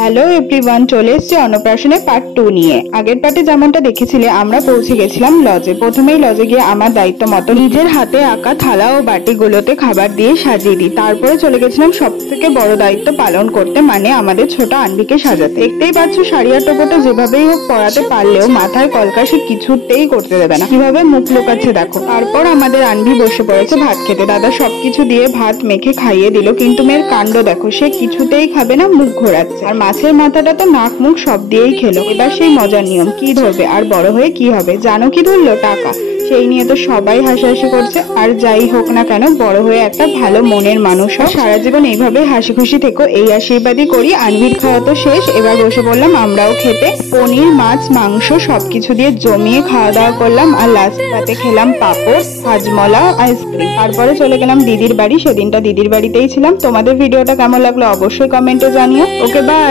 Hello everyone, চলে এসেছি অন্নপ্রাশনে part 2 নিয়ে। আগের পার্টে যেমনটা দেখেছিলে আমরা পৌঁছে গেছিলাম লজে। প্রথমেই লজে গিয়ে আমার দায়িত্ব মতো নিজের হাতে আঁকা থালা ও বাটিগুলোতে খাবার দিয়ে সাজিয়ে দিই। তারপরে চলে গেছিলাম সব থেকে বড় দায়িত্ব পালন করতে, মানে আমাদের ছোট আনবিকে সাজাতে। দেখতেই পাচ্ছ শাড়ি আর টোপোটা যেভাবেই হোক পরাতে পারলেও মাথায় কলকাশি কিছুতেই করতে দেবে না, কিভাবে মুখ লুকাচ্ছে দেখো। তারপর আমাদের আনবি বসে পড়েছে ভাত খেতে। দাদা সবকিছু দিয়ে ভাত মেখে খাইয়ে দিল, কিন্তু মেয়ের কাণ্ড দেখো, সে কিছুতেই খাবে না, মুখ ঘোরাচ্ছে। আর মাছের মাথাটা তো নাক মুখ সব দিয়েই খেলো। এবার সেই মজার নিয়ম, কি ধরবে আর বড় হয়ে কি হবে? জানো কি ধরলো? টাকা। সেই নিয়ে তো সবাই হাসাহাসি করছে। আর যাই হোক না কেন, বড় হয়ে একটা ভালো মনের মানুষ হোক, সারা জীবন এইভাবে হাসি খুশি থেকো, এই আশীর্বাদই করি। আনবির খাওয়া তো শেষ, এবার বসে পড়লাম আমরাও খেতে। পনির, মাছ, মাংস সবকিছু দিয়ে জমিয়ে খাওয়া দাওয়া করলাম। আর লাস্ট রাতে খেলাম পাঁপড়, হাজমলা, আইসক্রিম। তারপরে চলে গেলাম দিদির বাড়ি। সেদিনটা দিদির বাড়িতেই ছিলাম। তোমাদের ভিডিওটা কেমন লাগলো অবশ্যই কমেন্টে জানিও। ওকে, বাই।